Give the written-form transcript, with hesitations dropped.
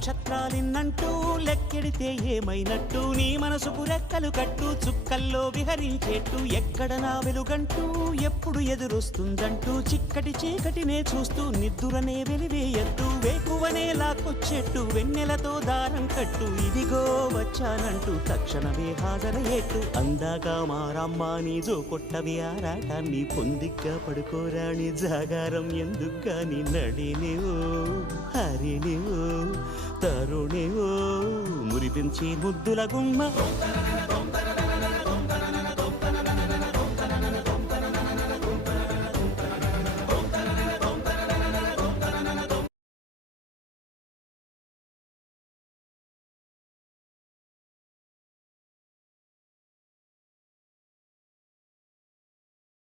నక్షత్రాలిన్నంటూ లెక్కెడితే ఏమైనట్టు నీ మనసుకు రెక్కలు కట్టు చుక్కల్లో విహరించేట్టు ఎక్కడ నా వెలుగంటూ ఎప్పుడు ఎదురొస్తుందంటూ చిక్కటి చీకటినే చూస్తూ నిద్దురనే వెలివేయట్టు వేకువనే లాక్కొచ్చేట్టు వెన్నెలతో దారం కట్టు ఇదిగో వచ్చానంటూ తక్షణమే హాజరయ్యేట్టు అందాక మారమ్మ నీ జో కొట్టవి ఆరాటాన్ని పొందిగ్గా పడుకోరాని జాగారం ఎందుకు గాని నడినివో హరినివో తరుణివో మురిపించి ముద్దుల గుమ్మ